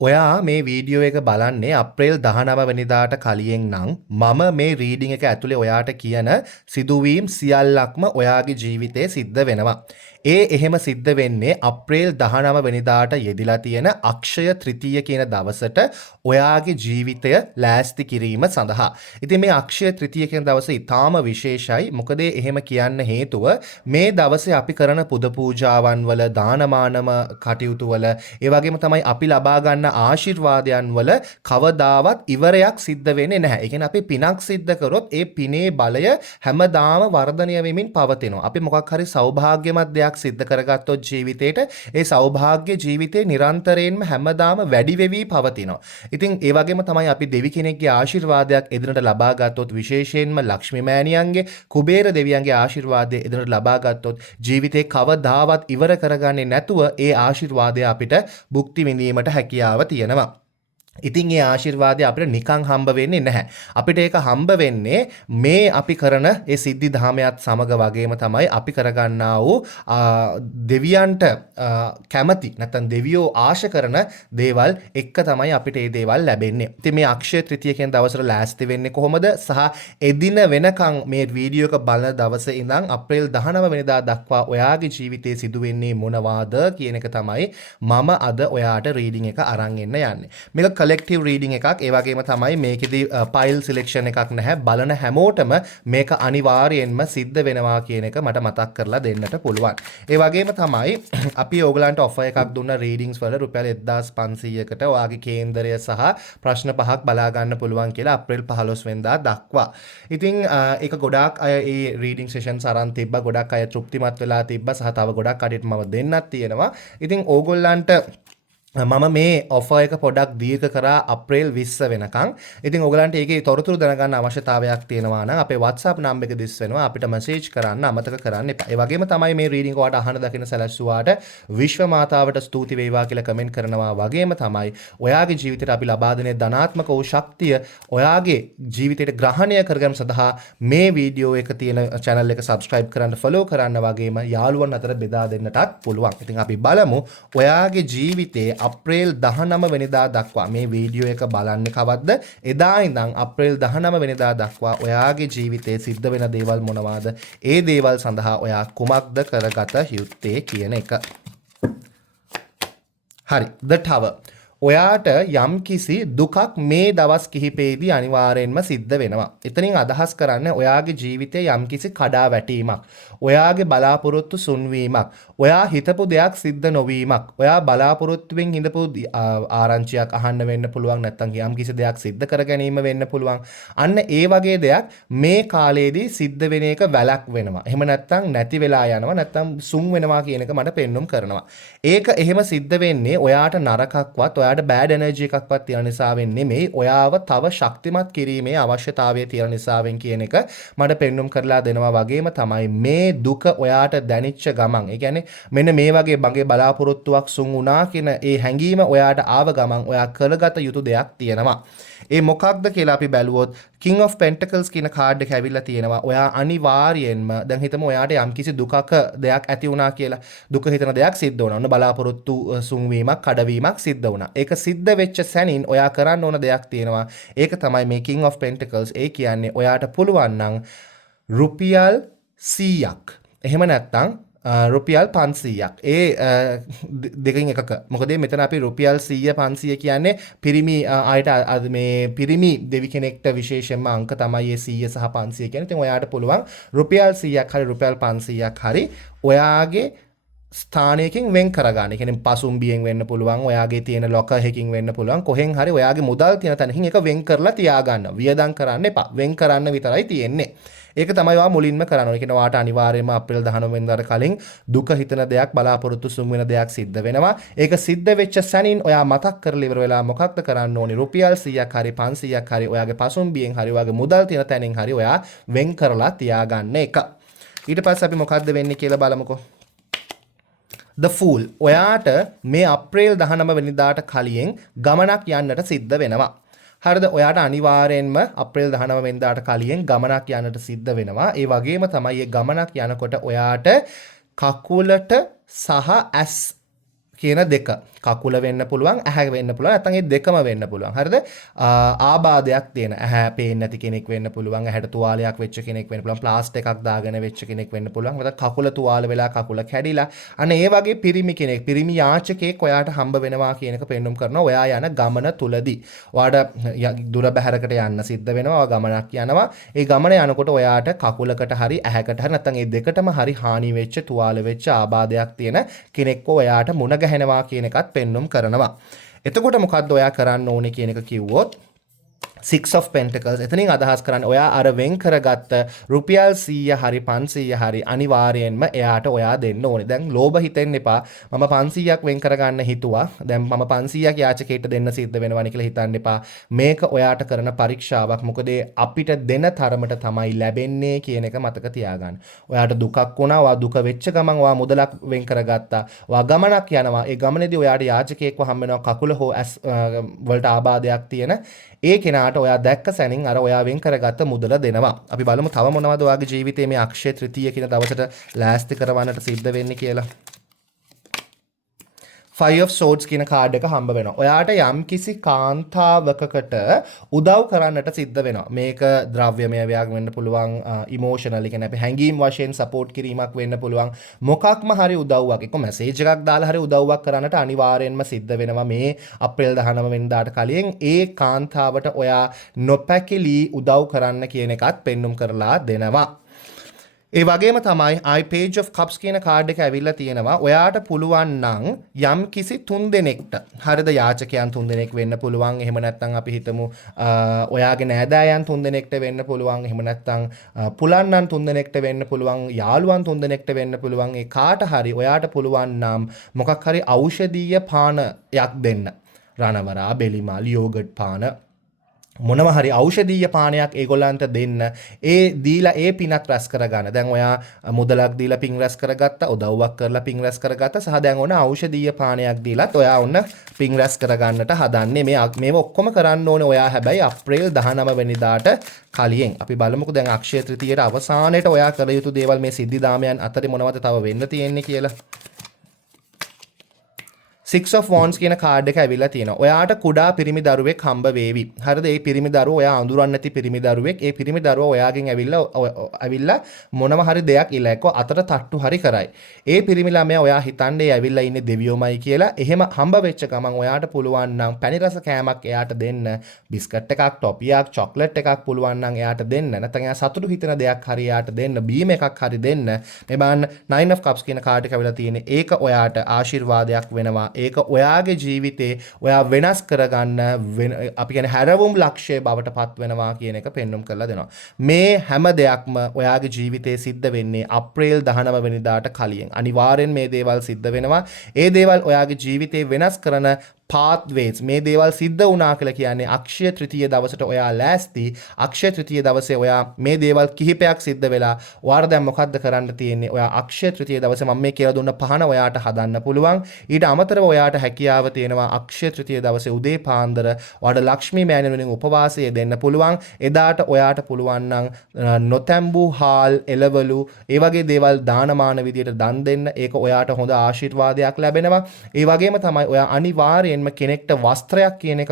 ඔයා මේ වීඩියෝ එක බලන්නේ අප්‍රේල් 19 වෙනිදාට කලින් නම් මම මේ රීඩින් එක ඇතුලේ ඔයාට කියන සිදුවීම් සියල්ලක්ම ඔයාගේ ජීවිතේ සිද්ධ වෙනවා. එහෙම සිද්ධ වෙන්නේ අප්‍රේල් 19 වෙනිදාට යෙදිලා තියෙන අක්ෂය තෘතීය කියන දවසට ඔයාගේ ජීවිතය ලෑස්ති කිරීම සඳහා. ඉතින් මේ අක්ෂය තෘතීය කියන දවස ඊටාම විශේෂයි. මොකද එහෙම කියන්න හේතුව මේ දවසේ අපි කරන පුද පූජාවන් වල දානමානම කටයුතු වල ඒ වගේම තමයි අපි ලබා ගන්න ආශිර්වාදයන් වල කවදාවත් ඉවරයක් සිද්ධ වෙන්නේ නැහැ. ඒ කියන්නේ අපි පිනක් සිද්ධ කරොත් ඒ පිනේ බලය හැමදාම වර්ධනය වෙමින් පවතිනවා. අපි මොකක් හරි සෞභාග්‍යමත් දෙයක් සිද්ධ කරගත්තොත් ජීවිතේට ඒ සෞභාග්‍ය ජීවිතේ නිරන්තරයෙන්ම හැමදාම වැඩි වෙවි පවතිනවා. ඉතින් ඒ වගේම තමයි අපි දෙවි කෙනෙක්ගේ ආශිර්වාදයක් එදිනට ලබා ගත්තොත් විශේෂයෙන්ම ලක්ෂ්මී මෑණියන්ගේ කුබේර දෙවියන්ගේ ආශිර්වාදය එදිනට ලබා ගත්තොත් ජීවිතේ කවදාවත් ඉවර කරගන්නේ නැතුව ඒ ආශිර්වාදය අපිට භුක්ති විඳීමට හැකියාව තියෙනවා. ඉතින් ඒ ආශිර්වාදය අපිට නිකන් හම්බ වෙන්නේ නැහැ. අපිට ඒක හම්බ වෙන්නේ මේ අපි කරන ඒ සිද්ධි ධාමයත් සමග වගේම තමයි අපි කරගන්නා වූ දෙවියන්ට කැමති නැත්නම් දෙවියෝ ආශා කරන දේවල් එක්ක තමයි අපිට මේ දේවල් ලැබෙන්නේ. ඉතින් මේ අක්ෂය තෘතීය කියන දවසට ලෑස්ති වෙන්නේ කොහොමද? සහ එදින වෙනකන් මේ වීඩියෝ එක බලන දවසේ ඉඳන් අප්‍රේල් 19 වෙනිදා දක්වා ඔයාගේ ජීවිතේ සිදුවෙන්නේ මොනවාද කියන එක තමයි මම අද ඔයාට රීඩින් එක අරන් එන්න යන්නේ. මේක කලෙක්ටිව් රීඩින් එකක්. ඒ වගේම තමයි මේකෙදි පයිල් සිලෙක්ෂන් එකක් නැහැ. බලන හැමෝටම මේක අනිවාර්යයෙන්ම සිද්ධ වෙනවා කියන එක මට මතක් කරලා දෙන්නට පුළුවන්. ඒ වගේම තමයි අපි ඕගලන්ට ඔෆර් එකක් දුන්න රීඩින්ග්ස් වල රුපියල් 1500කට ඔයාගේ කේන්දරය සහ ප්‍රශ්න 5ක් බලා ගන්න පුළුවන් කියලා අප්‍රේල් 15 වෙනිදා දක්වා. ඉතින් ඒක ගොඩාක් අය ඒ රීඩින් සෙෂන්ස් අරන් තිබ්බා. ගොඩාක් අය තෘප්තිමත් වෙලා තිබ්බා සහ තව ගොඩාක් කඩේට මම දෙන්නත් තියෙනවා. ඉතින් ඕගොල්ලන්ට මම මේ ඔෆර් එක පොඩක් දීර්ඝ කරා අප්‍රේල් 20 වෙනකන්. ඉතින් ඔයගලන්ට ඒකේ තොරතුරු දැනගන්න අවශ්‍යතාවයක් තියෙනවා නම් අපේ WhatsApp නම්බර් එක දිස් වෙනවා. අපිට මැසේජ් කරන්න අමතක කරන්න එපා. ඒ වගේම තමයි මේ රීඩින් එක ඔයාලට අහන්න දකින්න සැලැස්සුවාට විශ්ව මාතාවට ස්තුති වේවා කියලා කමෙන්ට් කරනවා. වගේම තමයි ඔයාගේ ජීවිතයට අපි ලබා දෙන ධනාත්මක වූ ශක්තිය ඔයාගේ ජීවිතයට ග්‍රහණය කරගන්න සඳහා මේ වීඩියෝ එක තියෙන channel එක subscribe කරන්න, follow කරන්න වගේම යාළුවන් අතර බෙදා දෙන්නටත් පුළුවන්. ඉතින් අපි බලමු ඔයාගේ ජීවිතේ අප්‍රේල් 19 වෙනිදා දක්වා මේ වීඩියෝ එක බලන්නේ කවද්ද? එදා ඉඳන් අප්‍රේල් 19 වෙනිදා දක්වා ඔයාගේ ජීවිතේ සිද්ධ වෙන දේවල් මොනවාද? ඒ දේවල් සඳහා ඔයා කුමක්ද කරගත යුත්තේ කියන එක. හරි. The Tower. ඔයාට යම් කිසි දුකක් මේ දවස් කිහිපෙදී අනිවාර්යෙන්ම සිද්ධ වෙනවා. එතනින් අදහස් කරන්නේ ඔයාගේ ජීවිතයේ යම් කිසි කඩාවැටීමක්, ඔයාගේ බලාපොරොත්තු සුන්වීමක්, ඔයා හිතපු දෙයක් සිද්ධ නොවීමක්, ඔයා බලාපොරොත්තුවෙන් හිඳපු ආරංචියක් අහන්න වෙන්න පුළුවන්, නැත්නම් යම් කිසි දෙයක් සිද්ධ කර ගැනීම වෙන්න පුළුවන්. අන්න ඒ වගේ දෙයක් මේ කාලේදී සිද්ධ වෙන එක වැලක් වෙනවා. එහෙම නැත්නම් නැති වෙලා යනවා, නැත්නම් සුන් වෙනවා කියන එක මට පෙන්눔 කරනවා. ඒක එහෙම සිද්ධ වෙන්නේ ඔයාට නරකක්වත් ඔයාට බෑඩ් එනර්ජි එකක්වත් තියෙන නිසාවෙන් නෙමෙයි, ඔයාව තව ශක්තිමත් කිරීමේ අවශ්‍යතාවය තියෙන නිසාවෙන් කියන එක මට පෙන්눔 කරලා දෙනවා. වගේම තමයි මේ දුක ඔයාට දැනෙච්ච ගමන්, ඒ කියන්නේ මෙන්න මේ වගේ මගේ බලාපොරොත්තුවක් සුන් වුණා කියන ඒ හැඟීම ඔයාට ආව ගමන් ඔයා කරගත යුතු දෙයක් තියෙනවා. ඒ මොකක්ද කියලා අපි බැලුවොත් King of Pentacles කියන කාඩ් එක ඇවිල්ලා තියෙනවා. ඔයා අනිවාර්යයෙන්ම දැන් හිතමු ඔයාට යම්කිසි දුකක දෙයක් ඇති වුණා කියලා. දුක හිතන දෙයක් සිද්ධ වුණා. ඔන්න බලාපොරොත්තු සුන්වීමක්, කඩවීමක් සිද්ධ වුණා. ඒක සිද්ධ වෙච්ච සැනින් ඔයා කරන්න ඕන දෙයක් තියෙනවා. ඒක තමයි මේ King of Pentacles. ඒ කියන්නේ ඔයාට පුළුවන් නම් රුපියල් 100ක්. එහෙම නැත්නම් රුපියල් 500ක්. ඒ දෙකෙන් එකක. මොකද මෙතන අපි රුපියල් 100 500 කියන්නේ පිරිමි අයට මේ පිරිමි දෙවි කෙනෙක්ට විශේෂයෙන්ම අංක තමයි මේ 100 සහ 500 කියන්නේ. ඉතින් ඔයාට පුළුවන් රුපියල් 100ක් හරි රුපියල් 500ක් හරි ඔයාගේ ස්ථානයකින් වෙන් කරගන්න. ඒ කියන්නේ පසුම්බියෙන් වෙන්න පුළුවන්, ඔයාගේ තියෙන ලොකර් එකකින් වෙන්න පුළුවන්, කොහෙන් හරි ඔයාගේ මුදල් තියෙන තැනකින් ඒක වෙන් කරලා තියාගන්න. වියදම් කරන්න එපා. වෙන් කරන්න විතරයි තියෙන්නේ. ඒක තමයි ඔයා මුලින්ම කරන්න ඕනේ. කියන ඔයාට අනිවාර්යයෙන්ම අප්‍රේල් 19 වෙනිදාට කලින් දුක හිතන දෙයක්, බලාපොරොත්තු සුන් වෙන දෙයක් සිද්ධ වෙනවා. ඒක සිද්ධ වෙච්ච සැනින් ඔයා මතක් කරලා ඉවර වෙලා මොකක්ද කරන්න ඕනේ? රුපියල් 100ක් හරි 500ක් හරි ඔයාගේ පසුම්බියෙන් හරි ඔයාගේ මුදල් තියෙන තැනින් හරි ඔයා වෙන් කරලා තියාගන්න එක. ඊට පස්සේ අපි මොකද්ද වෙන්නේ කියලා බලමුකෝ. The Fool. ඔයාට මේ අප්‍රේල් 19 වෙනිදාට කලින් ගමනක් යන්නට සිද්ධ වෙනවා. හරිද? ඔයාට අනිවාර්යෙන්ම අප්‍රේල් 19 වෙනිදාට කලින් ගමනක් යන්නට සිද්ධ වෙනවා. ඒ වගේම තමයි මේ ගමනක් යනකොට ඔයාට කකුලට සහ ඇස් කියන දෙක. කකුල වෙන්න පුළුවන්, ඇහැ වෙන්න පුළුවන්, නැත්නම් ඒ දෙකම වෙන්න පුළුවන්. හරිද? ආබාධයක් තියෙන ඇහැ පේන්නේ නැති කෙනෙක් වෙන්න පුළුවන්, ඇහැට තුවාලයක් වෙච්ච කෙනෙක් වෙන්න පුළුවන්, ප්ලාස්ටර් එකක් දාගෙන වෙච්ච කෙනෙක් වෙන්න පුළුවන්. නැත්නම් කකුල තුවාල වෙලා කකුල කැඩිලා. අන්න ඒ වගේ පිරිමි කෙනෙක්, පිරිමි යාචකයෙක් ඔයාට හම්බ වෙනවා කියන එක පෙන්눔 කරනවා. ඔයා යන ගමන තුලදී. ඔයාට දුර බැහැරකට යන්න සිද්ධ වෙනවා. ගමනක් යනවා. ඒ ගමන යනකොට ඔයාට කකුලකට හරි ඇහැකට හරි නැත්නම් ඒ දෙකටම හරි හානි වෙච්ච, තුවාල වෙච්ච, ආබාධයක් තියෙන කෙනෙක්ව ඔයාට මුණ ගැහෙනවා කියන එකත් පෙන්눔 කරනවා. එතකොට මොකද්ද ඔයා කරන්න ඕනේ කියන එක කිව්වොත් Six of Pentacles එතනින් අදහස් කරන්නේ ඔයා අර වෙන් කරගත්ත රුපියල් 100 හරි 500 හරි අනිවාර්යෙන්ම එයාට ඔයා දෙන්න ඕනේ. දැන් ලෝභ හිතෙන්න එපා. මම 500ක් වෙන් කරගන්න හිතුවා. දැන් මම 500ක් යාචකයට දෙන්න සිද්ධ වෙනවනේ කියලා හිතන්න එපා. මේක ඔයාට කරන පරීක්ෂාවක්. මොකද අපිට දෙන තරමට තමයි ලැබෙන්නේ කියන එක මතක තියාගන්න. ඔයාට දුකක් වුණා. ඔයා දුක වෙච්ච ගමන් ඔයා මුදලක් වෙන් කරගත්තා. ඔයා ගමනක් යනවා. ඒ ගමනේදී ඔයාට යාචකයෙක්ව හම්බ වෙනවා. කකුල හෝ ඇස් වලට ආබාධයක් තියෙන ඒ කෙනාට ඔයා දැක්ක සැනින් අර ඔයා වෙන් කරගත්ත මුදල දෙනවා. අපි බලමු තව මොනවද ඔයාගේ ජීවිතයේ මේ අක්ෂය තෘතීය කියන දවසට ලෑස්ති කරවන්නට සිද්ධ වෙන්නේ කියලා. Five of Swords කියන කාඩ් එක හම්බ වෙනවා. ඔයාට යම්කිසි කාන්තාවකකට උදව් කරන්නට සිද්ධ වෙනවා. මේක ද්‍රව්‍යමය වේගයක් වෙන්න පුළුවන්, ඉමෝෂනලි කියන්නේ අපි හැංගීම් වශයෙන් සපෝට් කිරීමක් වෙන්න පුළුවන්. මොකක්ම හරි උදව්වක්, එක්ක මැසේජ් එකක් දාලා හරි උදව්වක් කරන්නට අනිවාර්යෙන්ම සිද්ධ වෙනවා මේ අප්‍රේල් 19 වෙනිදාට කලින්. ඒ කාන්තාවට ඔයා නොපැකිලී උදව් කරන්න කියන එකත් පෙන්눔 කරලා දෙනවා. ඒ වගේම තමයි I Page of Cups කියන කාඩ් එක ඇවිල්ලා තියෙනවා. ඔයාට පුළුවන් නම් යම් කිසි තුන්දෙනෙක්ට, හරිද, යාචකයන් තුන්දෙනෙක් වෙන්න පුළුවන්. එහෙම නැත්නම් අපි හිතමු ඔයාගේ නෑදෑයන් තුන්දෙනෙක්ට වෙන්න පුළුවන්. එහෙම නැත්නම් පුලන්නන් තුන්දෙනෙක්ට වෙන්න පුළුවන්. යාළුවන් තුන්දෙනෙක්ට වෙන්න පුළුවන්. ඒ කාට හරි ඔයාට පුළුවන් නම් මොකක් හරි ඖෂධීය පානයක් දෙන්න. රණවරා, බෙලිමල්, යෝගට් පාන, මොනවා හරි ඖෂධීය පානයක් ඒගොල්ලන්ට දෙන්න. ඒ දීලා ඒ පිනත් රැස් කරගන්න. දැන් ඔයා මුදලක් දීලා පින් රැස් කරගත්තා, උදව්වක් කරලා පින් රැස් කරගත්තා. සහ දැන් ඔන්න ඖෂධීය පානයක් දීලත් ඔයා ඔන්න පින් රැස් කරගන්නට හදන්නේ. මේව ඔක්කොම කරන්න ඕනේ ඔයා හැබැයි අප්‍රේල් 19 වෙනිදාට කලින්. අපි බලමුකෝ දැන් අක්ෂය තෘතීයට අවසානයේට ඔයා කළ යුතු දේවල් මේ සිද්ධිදාමයන් අතරේ මොනවද තව වෙන්න තියෙන්නේ කියලා. Six of Wands කියන කාඩ් එක ඇවිල්ලා තියෙනවා. ඔයාට කුඩා පිරිමි දරුවෙක් හම්බ වේවි. හරිද? ඒ පිරිමි දරුවෝ ඔයා අඳුරන්නේ නැති පිරිමි දරුවෙක්. ඒ පිරිමි දරුවෝ ඔයාගෙන් ඇවිල්ලා මොනම හරි දෙයක් ඉලක්ක අතට තට්ටු හරි කරයි. ඒ පිරිමි ළමයා ඔයා හිතන්නේ ඇවිල්ලා ඉන්නේ දෙවියෝමයි කියලා. එහෙම හම්බ වෙච්ච ගමන් ඔයාට පුළුවන් නම් පැණි රස කෑමක් එයාට දෙන්න. බිස්කට් එකක්, ටොපියක්, චොක්ලට් එකක් පුළුවන් නම් එයාට දෙන්න. නැත්නම් එයා සතුටු හිතන දෙයක් හරි එයාට දෙන්න. බීම එකක් හරි දෙන්න. මේ බලන්න Nine of Cups කියන කාඩ් එක ඇවිල්ලා තියෙන්නේ. ඒක ඔයාට ආශිර්වාදයක් වෙනවා. ඒක ඔයාගේ ජීවිතේ ඔයා වෙනස් කරගන්න අපි කියන්නේ හැරවුම් ලක්ෂ්‍ය බවට පත් වෙනවා කියන එක පෙන්눔 කරලා දෙනවා. මේ හැම දෙයක්ම ඔයාගේ ජීවිතේ සිද්ධ වෙන්නේ අප්‍රේල් 19 වෙනිදාට කලින්. අනිවාර්යෙන් මේ දේවල් සිද්ධ වෙනවා. ඒ දේවල් ඔයාගේ ජීවිතේ වෙනස් කරන pathways, මේ දේවල් සිද්ධ වුණා කියලා කියන්නේ අක්ෂය තෘතීය දවසට ඔයා ලෑස්ති. අක්ෂය තෘතීය දවසේ ඔයා මේ දේවල් කිහිපයක් සිද්ධ වෙලා ඔයාට දැන් මොකද්ද කරන්න තියෙන්නේ? ඔයා අක්ෂය තෘතීය දවසේ මම මේ කියලා දුන්න පහන ඔයාට හදන්න පුළුවන්. ඊට අමතරව ඔයාට හැකියාව තියෙනවා අක්ෂය තෘතීය දවසේ උදේ පාන්දර ඔයාට ලක්ෂ්මී මෑණියන් උපවාසය දෙන්න පුළුවන්. එදාට ඔයාට පුළුවන් නම් නොතැඹු හාල්, එළවලු, ඒ වගේ දේවල් දානමාන විදියට දන් දෙන්න. ඒක ඔයාට හොඳ ආශිර්වාදයක් ලැබෙනවා. ඒ වගේම තමයි ඔයා අනිවාර්යෙන් කෙනෙක්ට වස්ත්‍රයක් කියන එක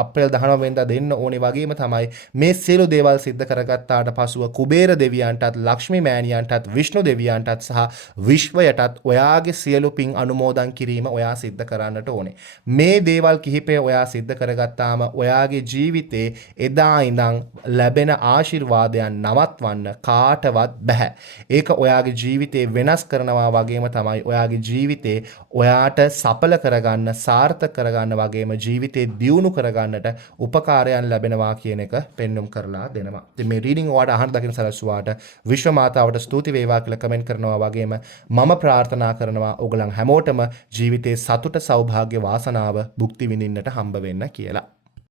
අප්‍රේල් 19 වෙනිදා දෙන්න ඕනේ. වගේම තමයි මේ සියලු දේවල් සිද්ධ කරගත්තාට පසුව කුබේර දෙවියන්ටත්, ලක්ෂ්මී මෑණියන්ටත්, විෂ්ණු දෙවියන්ටත් සහ විශ්වයටත් ඔයාගේ සියලු පින් අනුමෝදන් කිරීම ඔයා සිද්ධ කරන්නට ඕනේ. මේ දේවල් කිහිපය ඔයා සිද්ධ කරගත්තාම ඔයාගේ ජීවිතේ එදා ඉඳන් ලැබෙන ආශිර්වාදයන් නවත්වන්න කාටවත් බෑ. ඒක ඔයාගේ ජීවිතේ වෙනස් කරනවා වගේම තමයි ඔයාගේ ජීවිතේ ඔයාට සඵල කරගන්න, සාර්ථක කරගන්න වගේම ජීවිතේ දියුණු කරගන්නට උපකාරයන් ලැබෙනවා කියන එක පෙන්눔 කරලා දෙනවා. ඉතින් මේ රීඩින් ඔයාට අහන්න දකින්න සලස්වාට විශ්ව මාතාවට ස්තුති වේවා කියලා කමෙන්ට් කරනවා වගේම මම ප්‍රාර්ථනා කරනවා ඔයගලන් හැමෝටම ජීවිතේ සතුට, සෞභාග්‍ය, වාසනාව භුක්ති විඳින්නට හම්බ වෙන්න කියලා.